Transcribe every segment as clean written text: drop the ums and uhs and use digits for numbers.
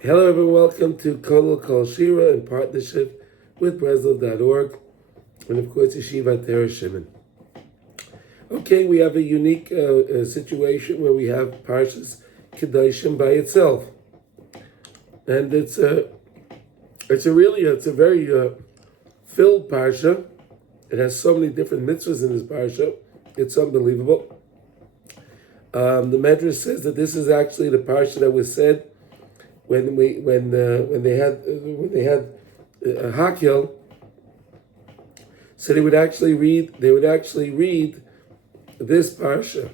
Hello, everyone. Welcome to Kol Shira in partnership with Breslov.org and, of course, Yeshiva Torah Shimon. Okay, we have a unique situation where we have Parshat Kedoshim by itself, and it's a very filled parsha. It has so many different mitzvahs in this parsha. It's unbelievable. The Medrash says that this is actually the parsha that was said when they had Hakel. So they would actually read this parsha,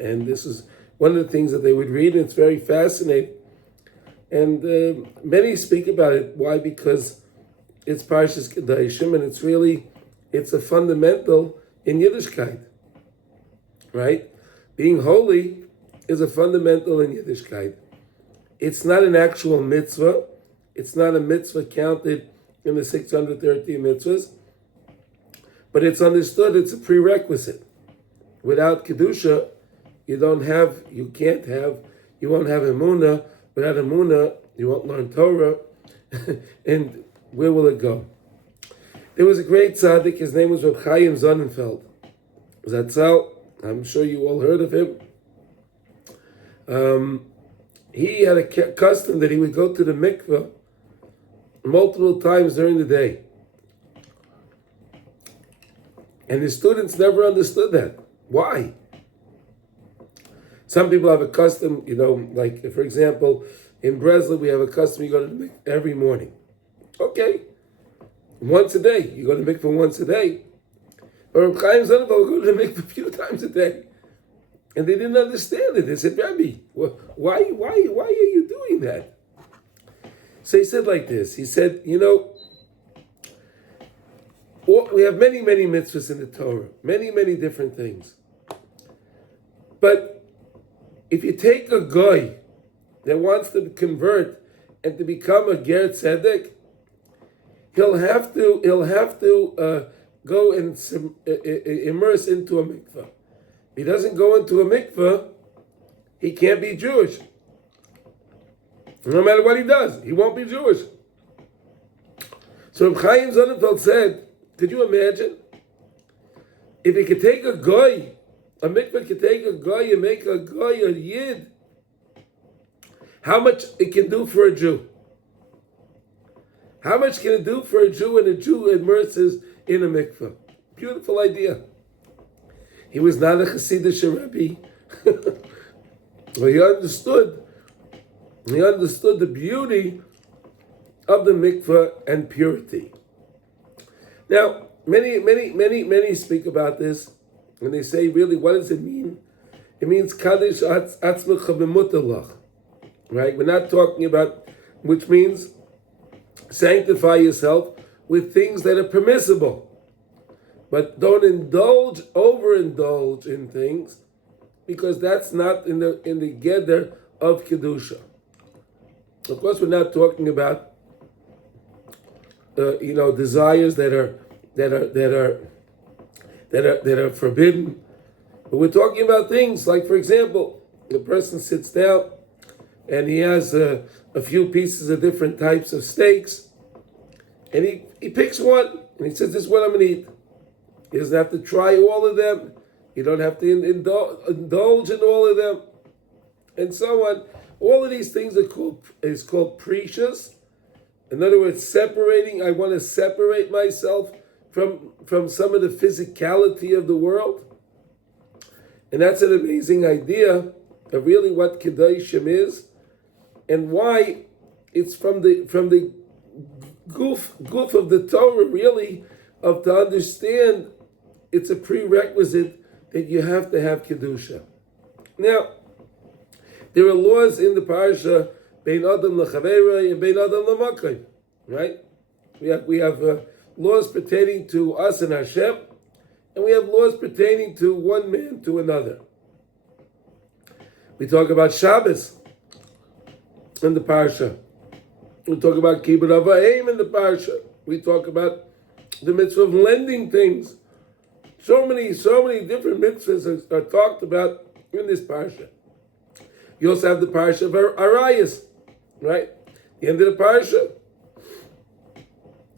and this is one of the things that they would read, and it's very fascinating. And many speak about it. Why? Because it's Parshat Kedoshim, and it's a fundamental in Yiddishkeit, right? Being holy is a fundamental in Yiddishkeit. It's not an actual mitzvah. It's not a mitzvah counted in the 613 mitzvahs, but it's understood it's a prerequisite. Without Kedusha, you won't have emunah. Without emunah, you won't learn Torah. And where will it go? There was a great tzaddik, his name was Reb Chaim Sonnenfeld. Zatzal, I'm sure you all heard of him. He had a custom that he would go to the mikveh multiple times during the day. And his students never understood that. Why? Some people have a custom, like, for example, in Breslov, we have a custom, you go to the mikveh every morning. Okay. Once a day. You go to the mikveh once a day. But Reb Chaim Sonnenfeld would go to the mikveh a few times a day. And they didn't understand it. They said, Rabbi, why are you doing that? So he said like this. He said, we have many, many mitzvahs in the Torah. Many, many different things. But if you take a guy that wants to convert and to become a ger tzedek, he'll have to go and immerse into a mikveh. If he doesn't go into a mikveh, he can't be Jewish. No matter what he does, he won't be Jewish. So Reb Chaim Sonnenfeld said, could you imagine? If he could take a goy, a mikveh could take a goy and make a goy a yid, how much it can do for a Jew? How much can it do for a Jew when a Jew immerses in a mikveh? Beautiful idea. He was not a Hasidic Rebbe. But he understood the beauty of the mikveh and purity. Now, many speak about this, and they say, really, what does it mean? It means Kaddish Atzmecha B'mutalach. Right? We're not talking about, which means sanctify yourself with things that are permissible. But don't overindulge in things, because that's not in the geder of kedusha. Of course, we're not talking about desires that are forbidden. But we're talking about things like, for example, the person sits down and he has a few pieces of different types of steaks, and he picks one and he says, "This is what I'm going to eat." He doesn't have to try all of them. You don't have to indulge in all of them, and so on. All of these things is called precious. In other words, separating. I want to separate myself from some of the physicality of the world, and that's an amazing idea of really what Kedoshim is, and why it's from the goof of the Torah, really, of to understand. It's a prerequisite that you have to have Kedusha. Now, there are laws in the parsha, Bein Adam L'Chaverei and Bein Adam L'Makom, right? We have laws pertaining to us and Hashem, and we have laws pertaining to one man to another. We talk about Shabbos in the parsha. We talk about Kibbud Av Va'em in the parsha. We talk about the mitzvah of lending things. So many different mitzvahs are talked about in this parsha. You also have the parsha of Arayas, right? The end of the parsha.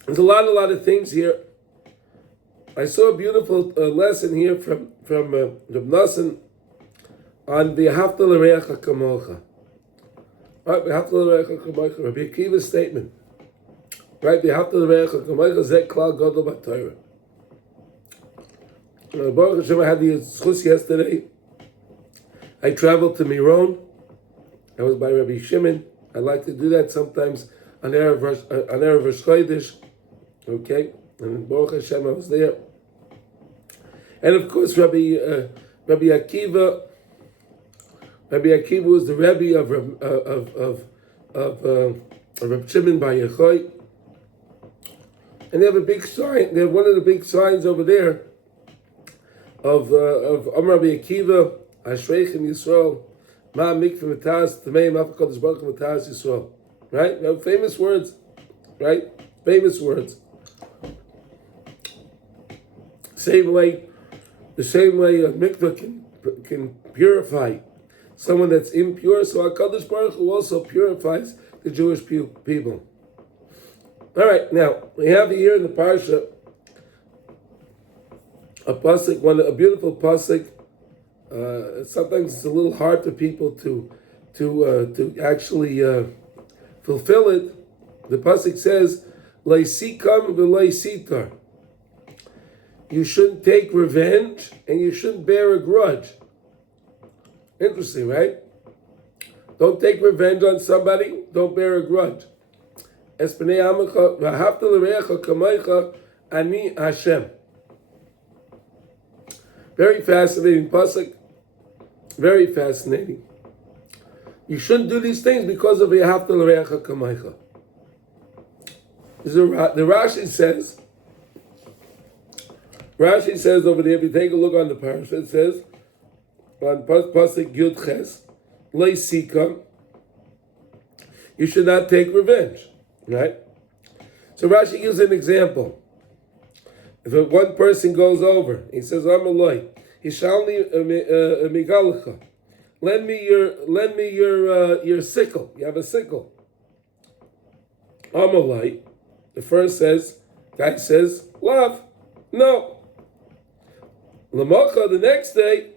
There's a lot of things here. I saw a beautiful lesson here from Reb Nassan on V'ahavta l'reacha kamocha. Right, V'ahavta l'reacha kamocha. Rabbi Akiva's statement. Right, V'ahavta l'reacha kamocha zeh klal gadol b'Torah. Baruch Hashem, I had the zchus yesterday. I traveled to Miron. I was by Rabbi Shimon. I like to do that sometimes on Erev Rosh Chodesh. Okay, and Baruch Hashem, I was there. And of course, Rabbi Akiva. Rabbi Akiva was the Rebbe of Reb Shimon Bar Yochai. And they have a big sign. They have one of the big signs over there of Rabbi Akiva, Ashreichem Yisrael, Ma Mikveh Mataz Tamei Ma Kodesh Baruch Mataz Yisrael. Right? Now, famous words. Right? Famous words. The same way a mikveh can purify someone that's impure, so HaKadosh Baruch Hu also purifies the Jewish people. All right, now we have here in the parsha a pasuk, a beautiful pasuk. Sometimes it's a little hard for people to actually fulfill it. The pasuk says, "Leisikam v'leisitar." You shouldn't take revenge and you shouldn't bear a grudge. Interesting, right? Don't take revenge on somebody. Don't bear a grudge. Ani Hashem. Very fascinating pasuk. Very fascinating. You shouldn't do these things because of V'ahavta l'reacha kamaycha. The Rashi says over there, if you take a look on the parasha, it says, on pasuk Yud Ches, Leisikam, you should not take revenge, right? So Rashi gives an example. If one person goes over, he says, Amaloi, Hishalni Migalacha, lend me your sickle. You have a sickle. Amaloi, the first guy says, love, no. Lamacha, the next day,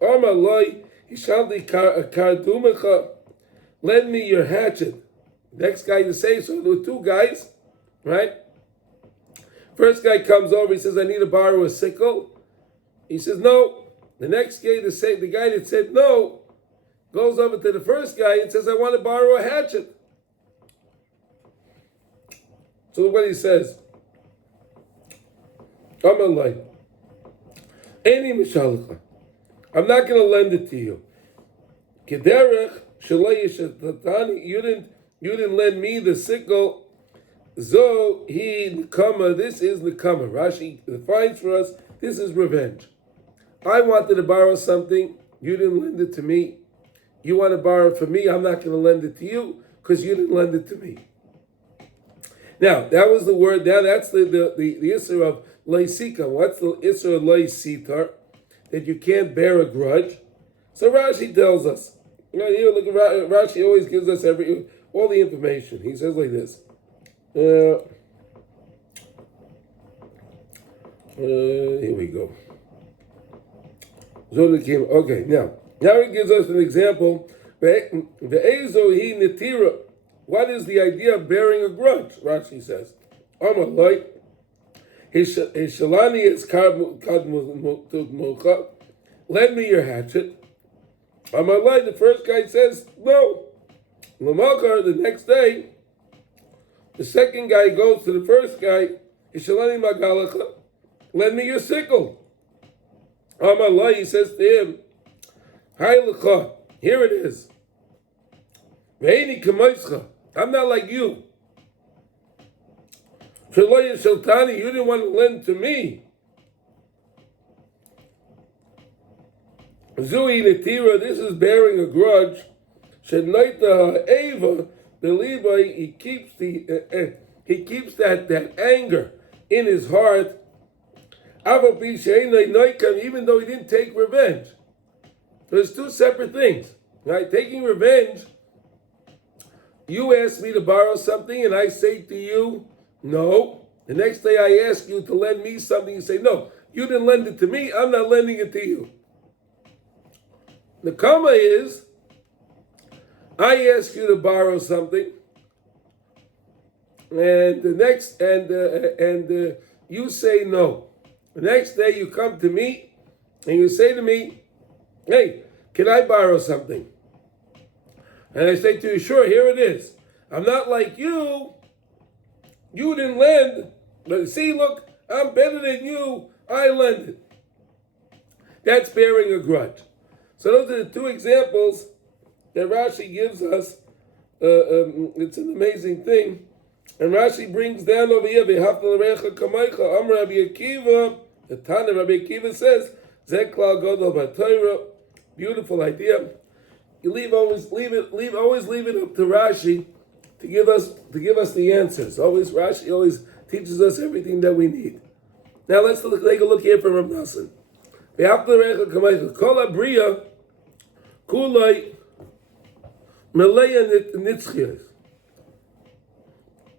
Amaloi, Hishalni Kardumecha, lend me your hatchet. Next guy to say, so there were two guys, right? First guy comes over, he says, I need to borrow a sickle. He says, no. The next guy the guy that said no, goes over to the first guy and says, I want to borrow a hatchet. So look what he says. Amalai. Any mishalcha. I'm not going to lend it to you. Kederech shalayishatani. You didn't lend me the sickle. Zo he nekama. This is nekama. Rashi defines for us. This is revenge. I wanted to borrow something. You didn't lend it to me. You want to borrow it from me. I'm not going to lend it to you because you didn't lend it to me. Now that was the word. Now that's the issur of leisikam. What's the issur of leisitar? That you can't bear a grudge. So Rashi tells us. Here, look at Rashi. Always gives us all the information. He says like this. Here we go. Okay, now he gives us an example. What is the idea of bearing a grudge? Rashi says, Amaloi, Hishalani is kadmucha. Lend me your hatchet. Amaloi, the first guy says, no. Lamakar, the next day, the second guy goes to the first guy, Hishalani magalacha. Lend me your sickle. Amalai, he says to him, Hi lecha, here it is. Ve'eni k'moischa, I'm not like you. Shaloya sheltani, you didn't want to lend to me. Zui netira, this is bearing a grudge. Shednaita ha'eva, the Levi, he keeps that anger in his heart. Even though he didn't take revenge. There's two separate things. Right? Taking revenge, you ask me to borrow something and I say to you, no. The next day I ask you to lend me something, you say, no, you didn't lend it to me, I'm not lending it to you. The comma is, I ask you to borrow something, and you say no. The next day you come to me and you say to me, hey, can I borrow something? And I say to you, sure, here it is. I'm not like you. You didn't lend. But see, look, I'm better than you. I lend it. That's bearing a grudge. So those are the two examples that Rashi gives us. It's an amazing thing. And Rashi brings down over here, V'hafta l'recha kamaycha, Amar Rabbi Akiva, the Tana Rabbi Akiva says, Zeh klal gadol b'Torah. Beautiful idea. You always leave it up to Rashi to give us the answers. Rashi always teaches us everything that we need. Now let's take a look here from Rav Nassan. V'hafta l'recha kamaycha, kol abriya kulay meleya nitzchias.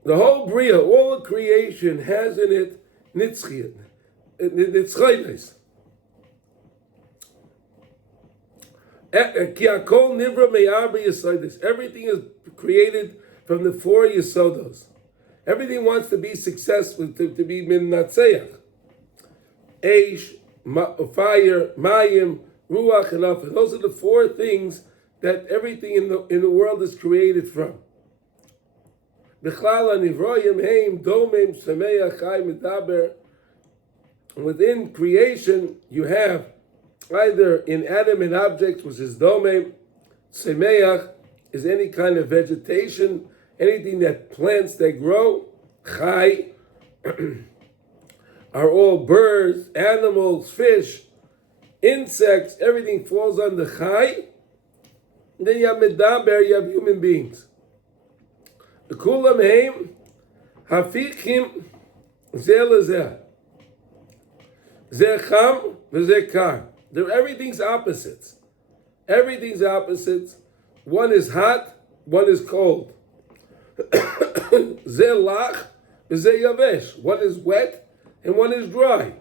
The whole Bria, all the creation has in it nitzchiyah, nitzchaynes. Everything is created from the four yesodos. Everything wants to be successful, to be min natseach. Eish, fire, mayim, ruach, and afa. Those are the four things that everything in the world is created from. Within creation, you have either inanimate objects, which is domem, semeach is any kind of vegetation, anything that plants that grow, chai are all birds, animals, fish, insects, everything falls under chai. And then you have medaber, you have human beings. The kulam heim hafichim zeh lezeh. Zeh cham v'zeh kar. Everything's opposites. Everything's opposites. One is hot, one is cold. Zeh lach v'zeh yavesh. One is wet and one is dry.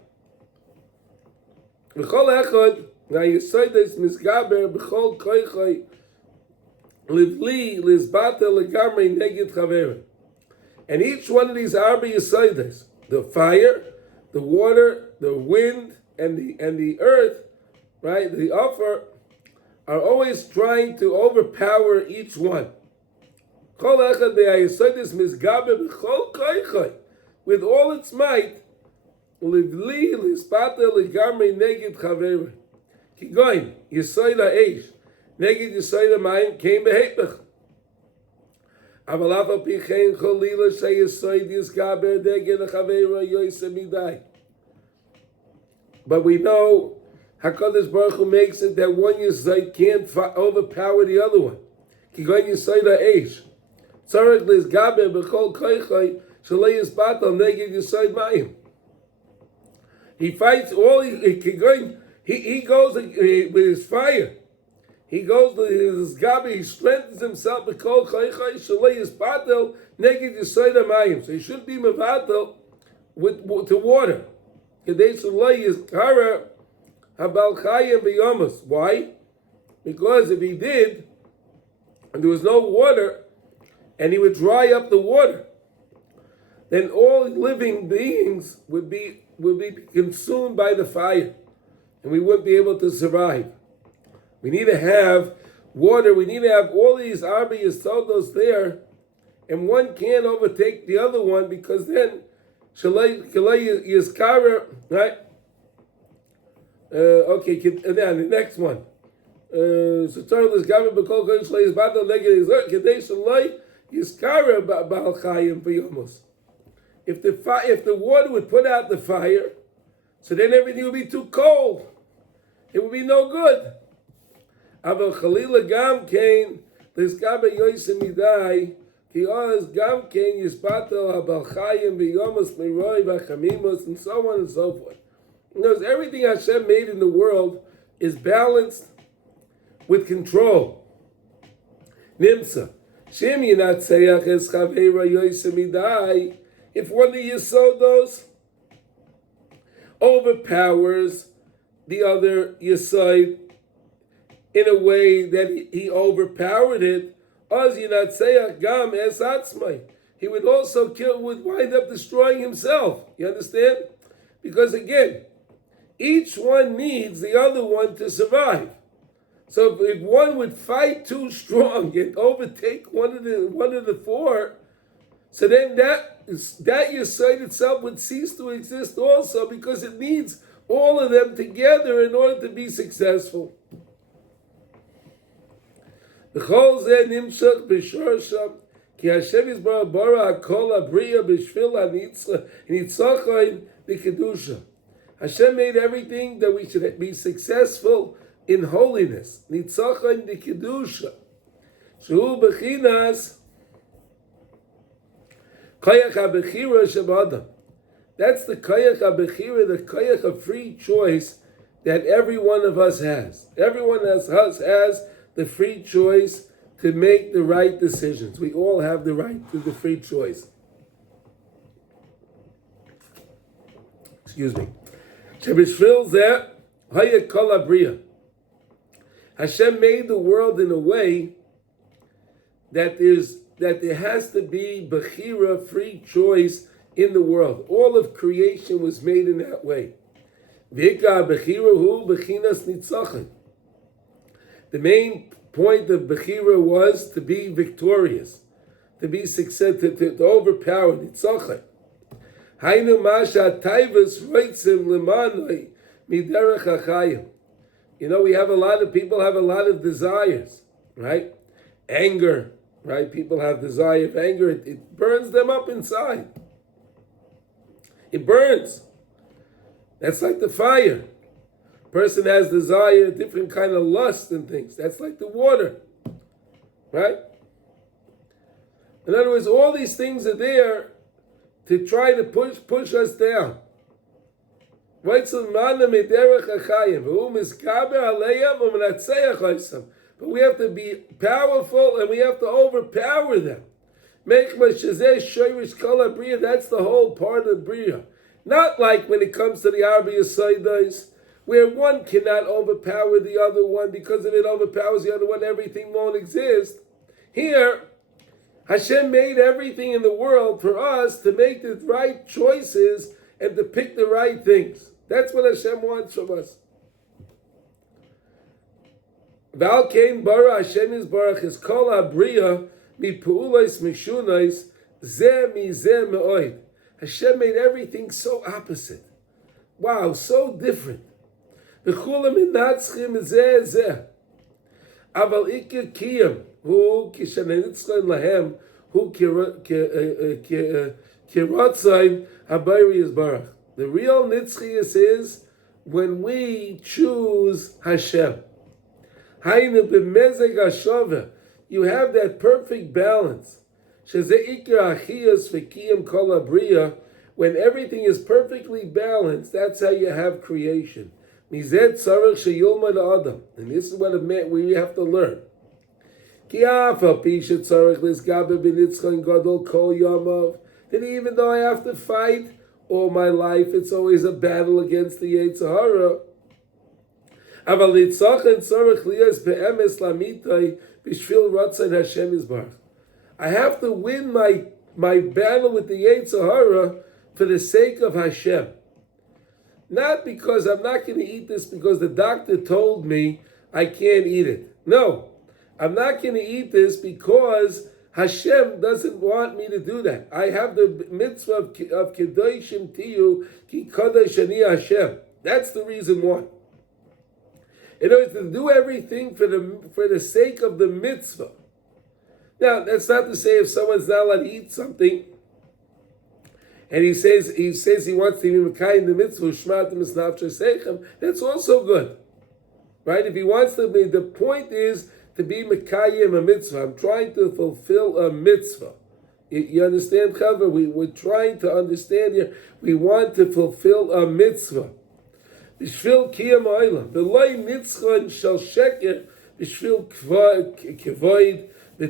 V'chol echad, now you say this misgaber b'chol koichai livli lizbata legamri neged chaver. And each one of these arba yisaides, the fire, the water, the wind, and the earth, right, the offer, are always trying to overpower each one. Kol echad be'ayisaides misgaber b'chol koichai, with all its might, livli lizbata legamri neged chaver. Keep going. Yisaida eish. Neged Yisayda Mayim came behepech. Aval afa pichein cholila sheyisoid yisgaber neged chaveira yoyse midai. But we know HaKadosh Baruch Hu makes it that one Yisoid can't overpower the other one. Kigoy Yisayda eish. Tzarech lizgaber b'chol koichai shalei yisbatal neged Yisoid Mayim. He fights all. He goes with his fire. He goes to his gabi, he strengthens himself with kol chaychay shalei yispatel neged yisoid hamayim. So he should be mevatel to water. Kedei shalei yiskara habal chayim b'yomus. Why? Because if he did, and there was no water, and he would dry up the water, then all living beings would be consumed by the fire, and we wouldn't be able to survive. We need to have water. We need to have all these arba yisodos there, and one can't overtake the other one, because then shalei yiskara, right? Okay, then the next one. So Torah gabi b'kol kodesh shalei yisbatel neged kedei shalei yiskara ba'al chayim v'yomos. If the water would put out the fire, so then everything would be too cold. It would be no good. Aval chalila gam kain l'skabe yoyse midai ki oz gam kain yispatel habal chayim v'yomos meiroi v'chamimos, and so on and so forth. Because everything Hashem made in the world is balanced with control. Nimsa If one of the Yesodos overpowers the other Yesod in a way that he overpowered it, he would also would wind up destroying himself. You understand? Because again, each one needs the other one to survive. So if one would fight too strong and overtake one of the four, so then that Yesod itself would cease to exist also, because it needs all of them together in order to be successful. Hashem made everything that we should be successful in holiness. Nitzachon the kedusha. Shu bechinas koyach habechira shabadam. That's the koyach habechira, the koyach of free choice that every one of us has. Every one of us has the free choice to make the right decisions. We all have the right to the free choice. Excuse me. Shebishvil zeh hayek kol habriya. Hashem made the world in a way that there has to be bechira, free choice in the world. All of creation was made in that way. V'ika bechira hu bechinas nitzachon. The main point of bechira was to be victorious, to be successful, to overpower nitzachon. Hainu masha taivas roitzim lemanoi miderech hachayim. You know, people have a lot of desires, right? Anger, right? People have desire of anger. It burns them up inside. It burns. That's like the fire. Person has desire, different kind of lust and things. That's like the water, right? In other words, all these things are there to try to push us down. But we have to be powerful and we have to overpower them. That's the whole part of Bria. Not like when it comes to the Arba Yesodais, where one cannot overpower the other one, because if it overpowers the other one, everything won't exist. Here, Hashem made everything in the world for us to make the right choices and to pick the right things. That's what Hashem wants from us. Val Kain Bara Hashem is Baruch is Kol Abriya mi Pu'ulais Mishunais Zeh mi Zeh Me'oid. Hashem made everything so opposite. Wow, so different. V'chulam inatzchim Zeh Zeh. Aval Ikir Kiyam Hu Kishanenitzchim Lahem Hu Kirotzayim Habayri is Baruch. The real nitzchias is when we choose Hashem. You have that perfect balance. When everything is perfectly balanced, that's how you have creation. And this is what it meant we have to learn. That even though I have to fight all my life, it's always a battle against the Yetzer Hara. I have to win my battle with the Yetzer Hara for the sake of Hashem. Not because I'm not going to eat this because the doctor told me I can't eat it. No, I'm not going to eat this because Hashem doesn't want me to do that. I have the mitzvah of Kedoshim Tiyu Ki Kadosh Ani Hashem. That's the reason why. In order to do everything for the sake of the mitzvah. Now, that's not to say if someone's not allowed to eat something, and he says he wants to be Mekayim the mitzvah, Shmatim Misnafshe Seichem, that's also good. Right? If he wants to be, the point is to be Mekayim a mitzvah. I'm trying to fulfill a mitzvah. You understand, Chavra? We're trying to understand here. We want to fulfill a mitzvah. B'shvil kiyam ha'olam. V'loi nitzchon shel sheker b'shvil kvoid I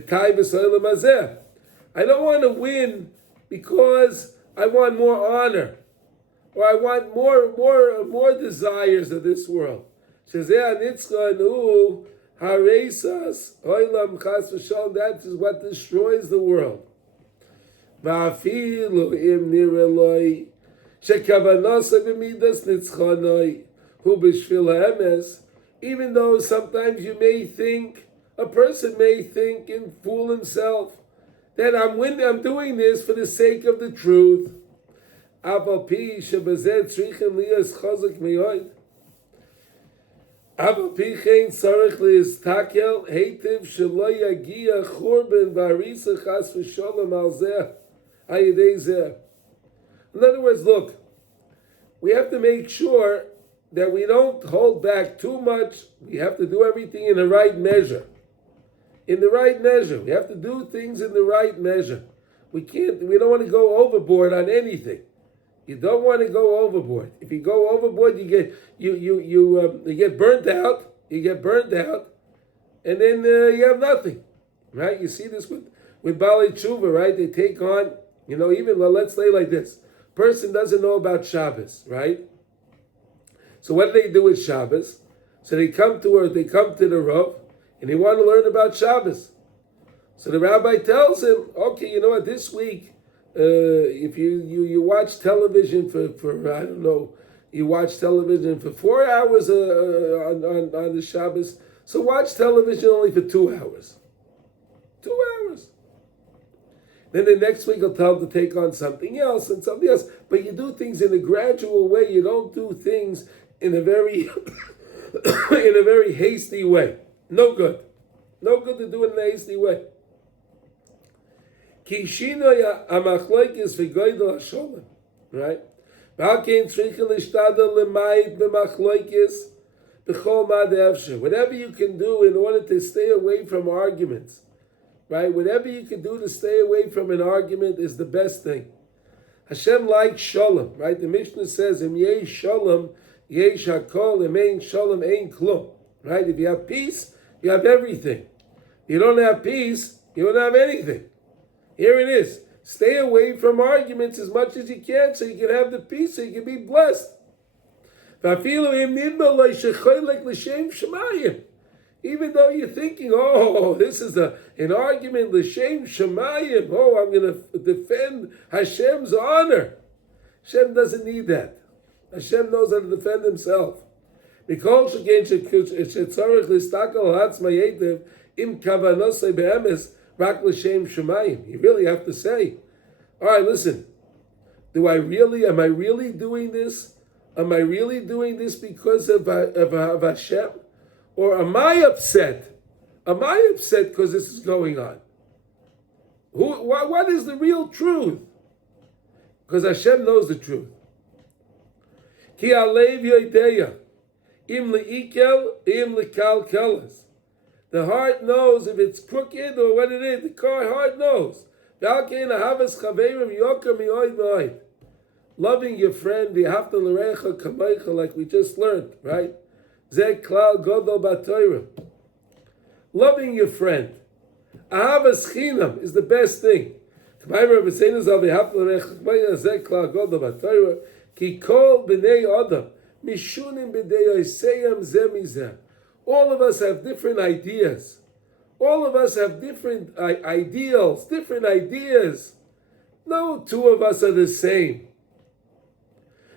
don't want to win because I want more honor, or I want more desires of this world. That is what destroys the world. Even though sometimes you may think, a person may think and fool himself that I'm doing this for the sake of the truth. In other words, look, we have to make sure that we don't hold back too much. We have to do everything in the right measure. In the right measure. We have to do things in the right measure. We don't want to go overboard on anything. You don't want to go overboard. If you go overboard, you get burnt out. You get burnt out, and then you have nothing, right? You see this with Bali Tshuva, right? They take on, even let's say like this: person doesn't know about Shabbos, right? So what do they do with Shabbos? So they come to the Rav, and they want to learn about Shabbos. So the rabbi tells him, okay, you know what? This week, if you watch television for I don't know, you watch television for 4 hours on the Shabbos, so watch television only for 2 hours. 2 hours. Then the next week he'll tell him to take on something else and something else. But you do things in a gradual way. You don't do things in a very in a very hasty way. No good. No good to do it in a hasty way. Right? Whatever you can do in order to stay away from arguments, right? Whatever you can do to stay away from an argument is the best thing. Hashem likes shalom, right? The Mishnah says, "Im yesh shalom, yesh hakol, im ein shalom, ein klum." Right? If you have peace, you have everything. You don't have peace, you don't have anything. Here it is. Stay away from arguments as much as you can so you can have the peace, so you can be blessed. Even though you're thinking, oh, this is an argument, l'shem shemayim, oh, I'm going to defend Hashem's honor. Hashem doesn't need that. Hashem knows how to defend himself. You really have to say, all right, listen, am I really doing this? Am I really doing this because of Hashem? Or am I upset? Am I upset because this is going on? What is the real truth? Because Hashem knows the truth. Ki alev yodeya, im leikel, im lekalkelas. The heart knows if it's crooked or what it is. The heart knows. Loving your friend, like we just learned, right? Loving your friend. Ahavas chinam is the best thing. Ki kol b'nei adam mishunim b'dei oseyam zemizeh. All of us have different ideas. All of us have different ideals, different ideas. No two of us are the same.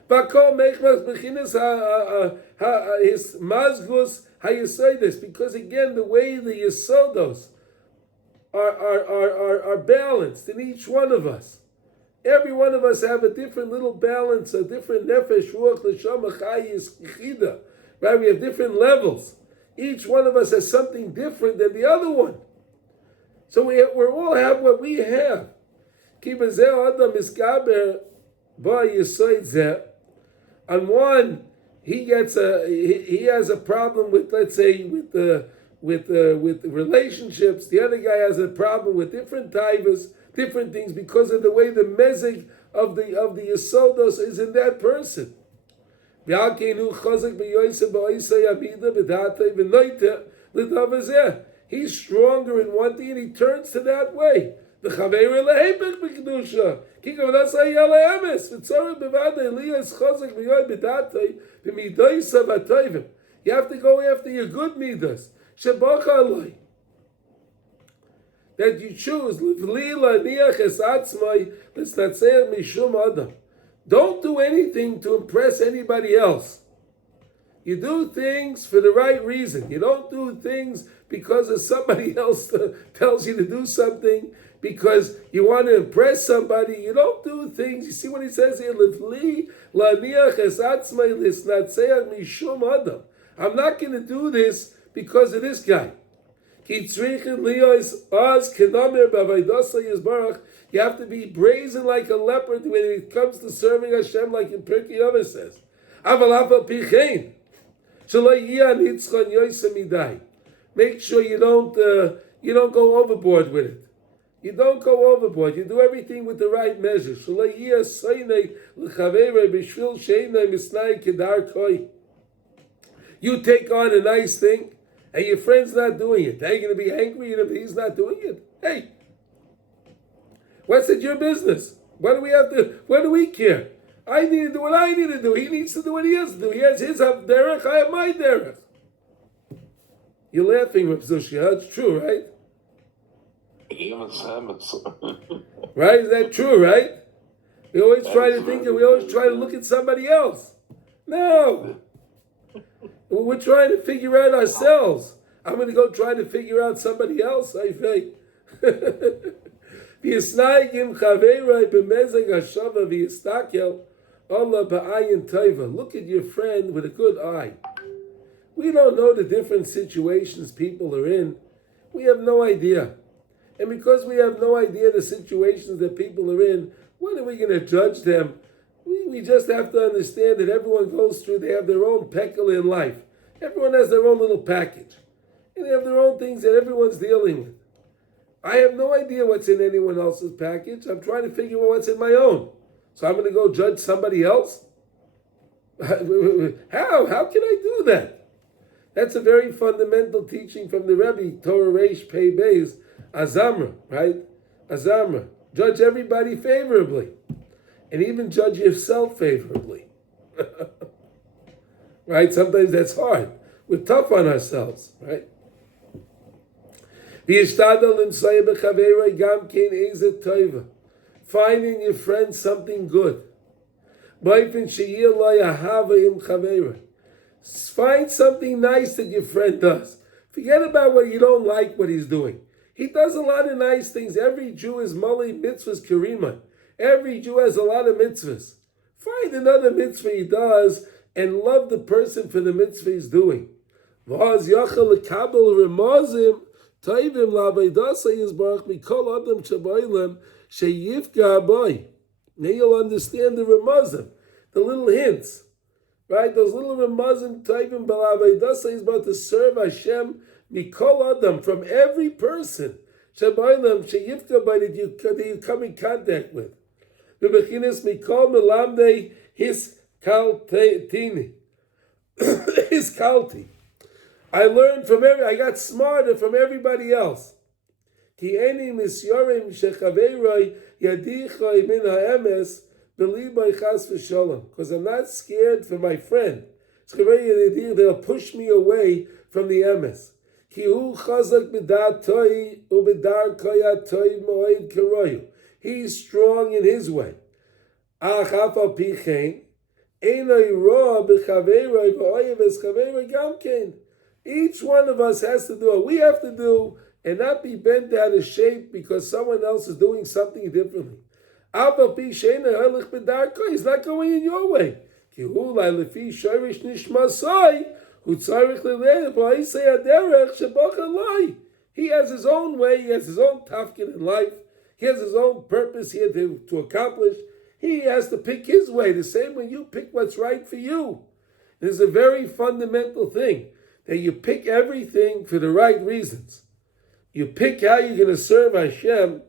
His mazgus, how you say this? Because again, the way the yesodos are balanced in each one of us. Every one of us have a different little balance, a different nefesh, ruach, neshama, chayis, yichida. Right? We have different levels. Each one of us has something different than the other one. So we all have what we have. On one, he has a problem with, let's say, with relationships. The other guy has a problem with different taivas, different things, because of the way the mezig of the yesodos is in that person. He's stronger in one thing and he turns to that way. The Chaveira lehepech b'kedusha. Kikav nasay yale emes. V'tzorah b'vadei liyas chazak v'yoy b'datei v'midoysa v'atoivim. You have to go after your good midas. Shebacha aloi. That you choose. L'vlila niach es atzmai l'snatzeach mishum adam. Don't do anything to impress anybody else. You do things for the right reason. You don't do things because of somebody else tells you to do something because you want to impress somebody. You don't do things. You see what he says here? I'm not going to do this because of this guy. You have to be brazen like a leopard when it comes to serving Hashem, like in Pirkei Avos says. Make sure you don't go overboard with it. You don't go overboard. You do everything with the right measure. You take on a nice thing, and your friend's not doing it. Are you going to be angry if he's not doing it? Hey, what's it your business? What do we care? I need to do what I need to do. He needs to do what he has to do. He has his derech, I have my derech. You're laughing, Rav Zushia. It's true, right? Right? Is that true, right? We always try to think and we always try to look at somebody else. No. We're trying to figure out ourselves. I'm going to go try to figure out somebody else. I think. Look at your friend with a good eye. We don't know the different situations people are in. We have no idea. And because we have no idea the situations that people are in, when are we going to judge them? We just have to understand that everyone goes through, they have their own pekel in life. Everyone has their own little package. And they have their own things that everyone's dealing with. I have no idea what's in anyone else's package. I'm trying to figure out what's in my own. So I'm going to go judge somebody else? How can I do that? That's a very fundamental teaching from the Rebbe, Torah Reish Pei Beis, Azamra, right? Azamra. Judge everybody favorably. And even judge yourself favorably. Right? Sometimes that's hard. We're tough on ourselves, right? Finding your friend something good. Find something nice that your friend does. Forget about what you don't like what he's doing. He does a lot of nice things. Every Jew is Mali mitzvahs Karima. Every Jew has a lot of mitzvahs. Find another mitzvah he does and love the person for the mitzvah he's doing. Now you'll understand the remazim, the little hints. Right? Those little remazim taivim b'lavaydasa is about to serve Hashem mikol adam, from every person. Shabaylam sheyifka by that you come in contact with. V'bechinas mikol melamdei his kaltini. His kalti. I learned from I got smarter from everybody else. Ki eni misyorim shechaveiroi yadichoi min ha'emes b'libay chas v'sholom. Because I'm not scared for my friend. They'll push me away from the emes. Ki hu chazak b'dat toi u'b'dar koyat toi moed keroyu. He's strong in his way. Ach afal pichein einoi roa b'chaveiroi v'oyev es chaveiroi gamkein. Each one of us has to do what we have to do and not be bent out of shape because someone else is doing something differently. He's not going in your way. He has his own way, he has his own tafkid in life, he has his own purpose here to accomplish. He has to pick his way, the same way you pick what's right for you. It is a very fundamental thing, that you pick everything for the right reasons. You pick how you're going to serve Hashem,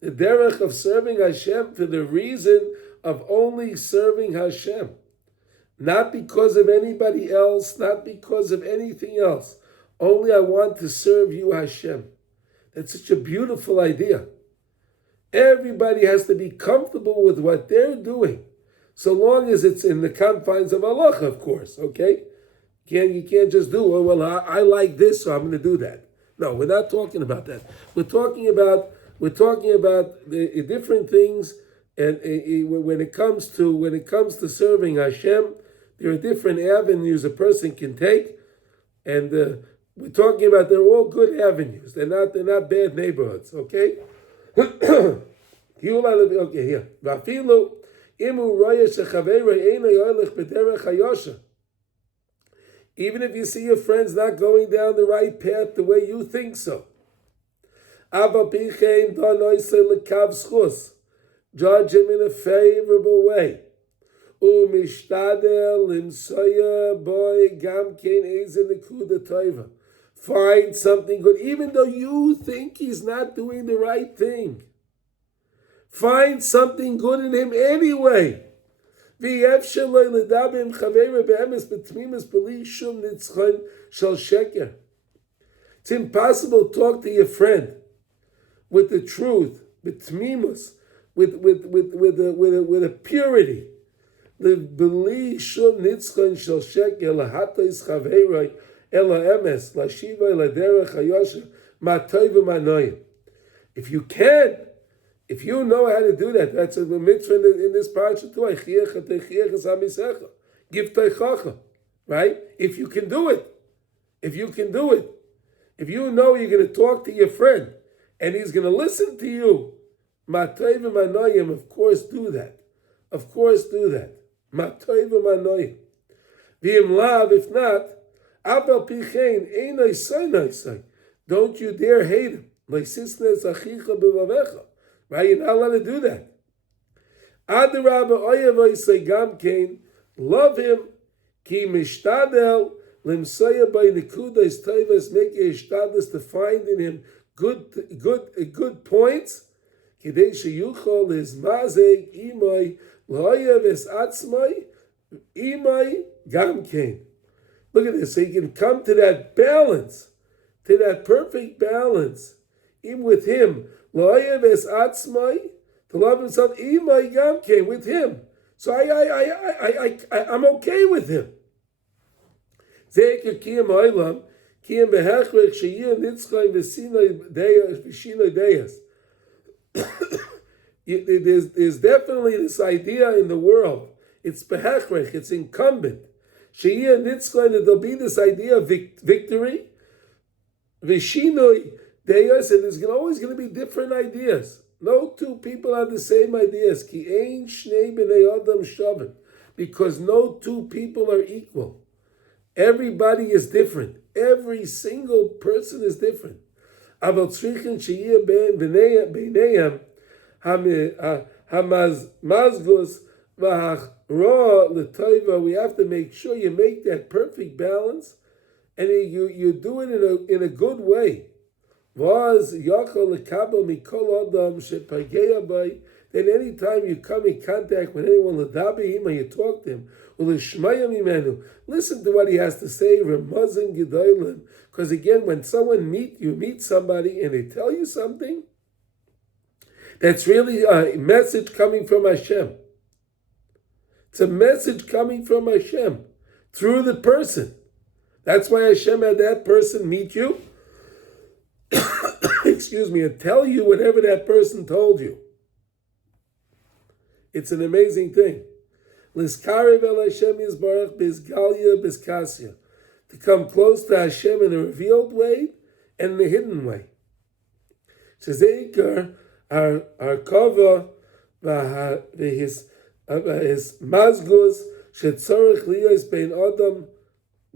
the derech of serving Hashem for the reason of only serving Hashem. Not because of anybody else, not because of anything else. Only I want to serve you, Hashem. That's such a beautiful idea. Everybody has to be comfortable with what they're doing, so long as it's in the confines of Allah, of course, okay? You can't just do, oh, well, I like this, so I'm going to do that. No, we're not talking about that. We're talking about the different things, and when it comes to serving Hashem, there are different avenues a person can take, and we're talking about they're all good avenues. They're not bad neighborhoods. Okay. Okay. Here. Even if you see your friends not going down the right path the way you think so. Judge him in a favorable way. Find something good, even though you think he's not doing the right thing. Find something good in him anyway. It's impossible to talk to your friend with the truth, with tmimus, with a purity. The belief shum nitzchon shel sheker lahatois chaveiroi ela emes lashiva laderech hayosher matoy v'manoyim. If you know how to do that, that's a mitzvah in this parsha too. Give teichacha, right? If you can do it, if you know you're going to talk to your friend and he's going to listen to you, matoy v'manoyim, of course do that. Of course do that. Matoy v'manoyim. V'im lav, if not, aval pichein einay say. Don't you dare hate him. Le'sisnes achicha b'vavecha. Right? You're not allowed to do that. Adarabba oyev say gam kein. Love him. Ki mishtadel limsoya by nekudas tayvas. Make your ishtadus to find in him good points. Kidei sheyuchol is mazeg imoy loyev es atzmai imoy gam kein. Look at this. So you can come to that balance, to that perfect balance, even with him. Loyev es atzmai, to love himself, imoy gam kein, with him. So I'm okay with him. Zeker kiyam oilam, kiyam behechrech sheyir nitzchayim v'sinoi deyas. There's definitely this idea in the world. It's behechrech, it's incumbent. Sheyir nitzchayim, there'll be this idea of victory. V'shinoi deyas, and there's always going to be different ideas. No two people have the same ideas. Ki ein shnei b'nei adam shavim, because no two people are equal. Everybody is different. Every single person is different. Aval tzrichin sheyir b'neihem hamazgos v'hachra l'toiva. We have to make sure you make that perfect balance, and you do it in a good way. Was yachol lekabel mikol adam shepageya bay. Then anytime you come in contact with anyone, l'dabi him, you talk to him, u'lishmaya mimenu, listen to what he has to say, remazim gedolim. Because again, when you meet somebody and they tell you something, that's really a message coming from Hashem. It's a message coming from Hashem through the person. That's why Hashem had that person meet you. Excuse me, and tell you whatever that person told you. It's an amazing thing. Liskarev el Hashem yizbarach bizgalia bizkasya. To come close to Hashem in a revealed way and in a hidden way. Shezekar our kava his mazguz shetzorich liyos bein adam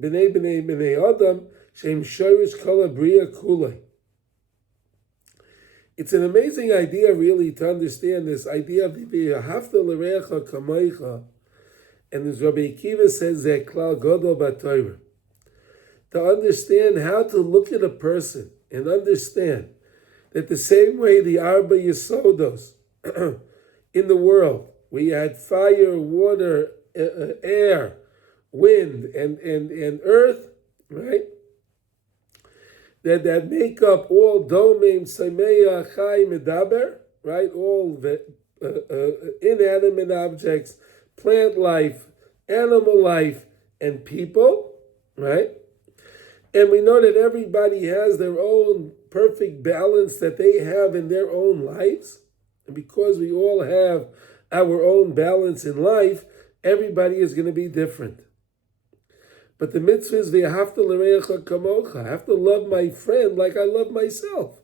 b'nei adam shem shorish kol habriya kulei. It's an amazing idea, really, to understand this idea of v'ahavta l'reacha kamoicha, and as Rabbi Akiva says, zeklal godol b'Torah. To understand how to look at a person and understand that the same way the Arba Yesodos in the world, where you had fire, water, air, wind, and earth, right? that make up all domim, sameya, chai, medaber, right? All the inanimate objects, plant life, animal life, and people, right? And we know that everybody has their own perfect balance that they have in their own lives. And because we all have our own balance in life, everybody is going to be different. But the mitzvah is v'ahavta l'reacha kamocha. I have to love my friend like I love myself.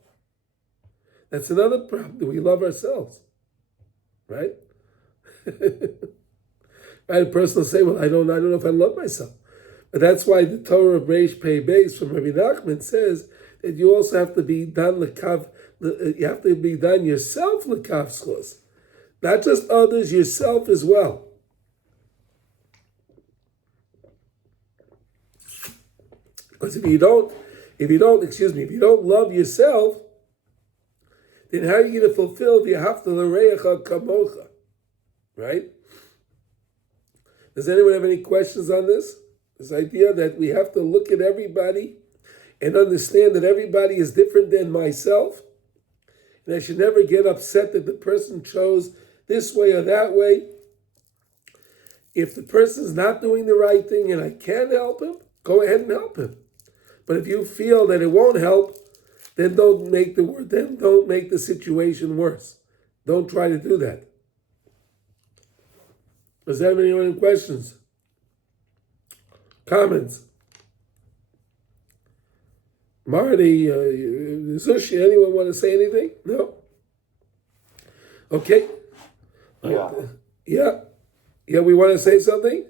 That's another problem. Do we love ourselves? Right? Right? A person will say, well, I don't know if I love myself. But that's why the Torah of Reish Pei Beis from Rabbi Nachman says that you also have to be done l'kav. You have to be done yourself l'kav schos, not just others, yourself as well. Because if you don't love yourself, then how are you going to fulfill the hafta l'reacha kamocha? Right? Does anyone have any questions on this? This idea that we have to look at everybody and understand that everybody is different than myself. And I should never get upset that the person chose this way or that way. If the person's not doing the right thing and I can help him, go ahead and help him. But if you feel that it won't help, then don't make the situation worse. Don't try to do that. Does anyone have any questions? Comments? Marty, Zushi, anyone want to say anything? No? Okay. Yeah, we want to say something?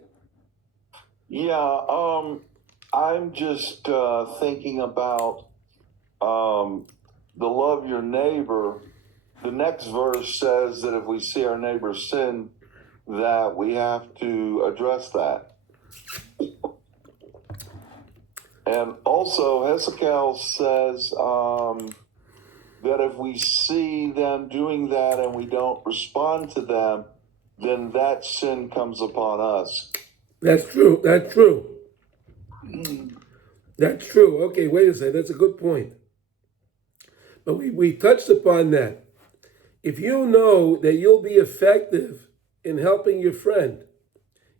Yeah, I'm just thinking about the love your neighbor. The next verse says that if we see our neighbor sin, that we have to address that. And also, Hezekiel says that if we see them doing that and we don't respond to them, then that sin comes upon us. That's true. That's true. Okay, wait a second. That's a good point. But we touched upon that. If you know that you'll be effective in helping your friend,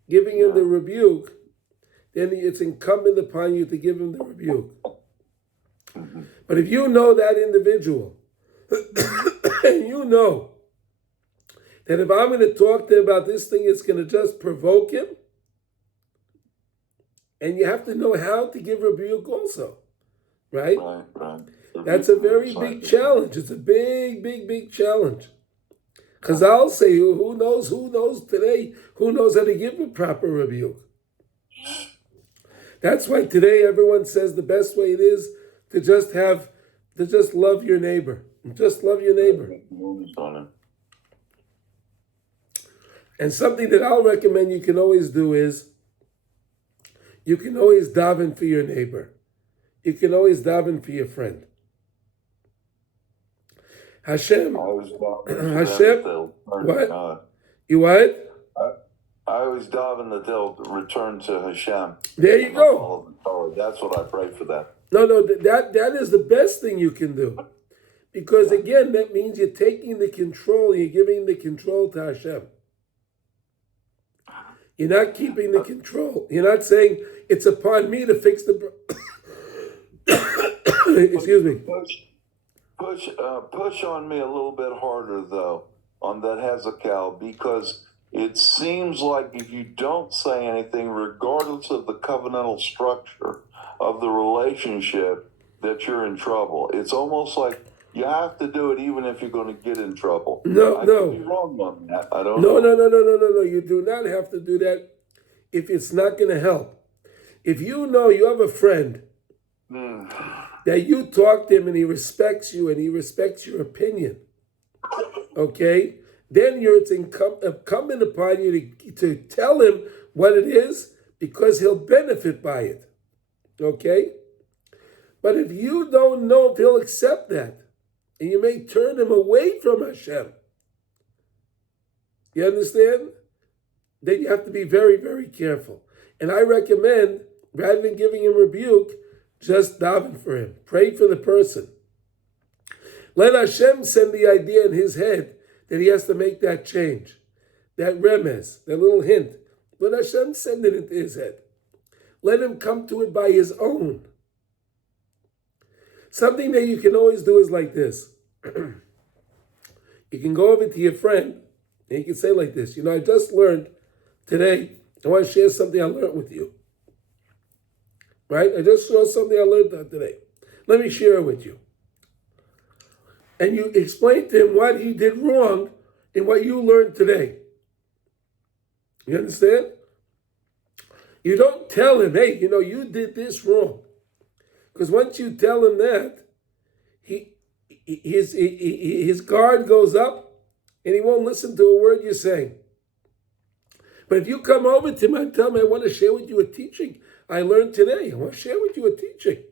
giving him the rebuke, then it's incumbent upon you to give him the rebuke. But if you know that individual, and you know that if I'm going to talk to him about this thing, it's going to just provoke him, and you have to know how to give rebuke also, right? Right. That's a very big challenge. It's a big challenge. Because I'll say, who knows today, who knows how to give a proper rebuke? That's why today everyone says the best way it is to just love your neighbor. Just love your neighbor. And something that I'll recommend you can always do is, you can always daven for your neighbor. You can always daven for your friend. Hashem. What? You what? I always daven that they'll return to Hashem. There you go. That's what I pray for them. No, that is the best thing you can do. Because again, that means you're taking the control, you're giving the control to Hashem. You're not keeping the control. You're not saying it's upon me to fix the excuse me. Push on me a little bit harder though on that Hezekiel, because it seems like if you don't say anything, regardless of the covenantal structure of the relationship, that you're in trouble. It's almost like you have to do it even if you're going to get in trouble. No. I could be wrong on that. I don't know. No. You do not have to do that if it's not going to help. If you know you have a friend that you talk to him and he respects you and he respects your opinion, okay, then it's incumbent upon you to tell him what it is, because he'll benefit by it, okay? But if you don't know if he'll accept that, and you may turn him away from Hashem, you understand? Then you have to be very, very careful. And I recommend, rather than giving him rebuke, Just daven for him. Pray for the person. Let Hashem send the idea in his head that he has to make that change. That remez, that little hint. Let Hashem send it into his head. Let him come to it by his own. Something that you can always do is like this. You can go over to your friend and you can say like this, I just learned today, I want to share something I learned with you. Right? I just saw something I learned today. Let me share it with you. And you explain to him what he did wrong in what you learned today. You understand? You don't tell him, hey, you did this wrong. Because once you tell him that, his guard goes up and he won't listen to a word you're saying. But if you come over to him and tell him, I want to share with you a teaching I learned today. I want to share with you a teaching.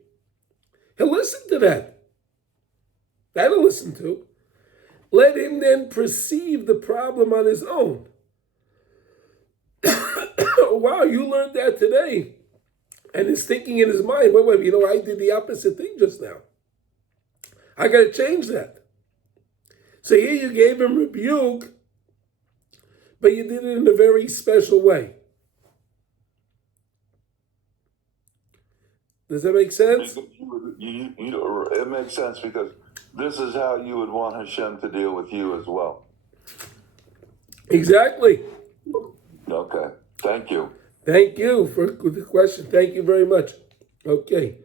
He'll listen to that. That'll listen to. Let him then perceive the problem on his own. Wow, you learned that today. And he's thinking in his mind, wait, I did the opposite thing just now. I got to change that. So here you gave him rebuke, but you did it in a very special way. Does that make sense? It makes sense because this is how you would want Hashem to deal with you as well. Exactly. Okay. Thank you. Thank you for the question. Thank you very much. Okay.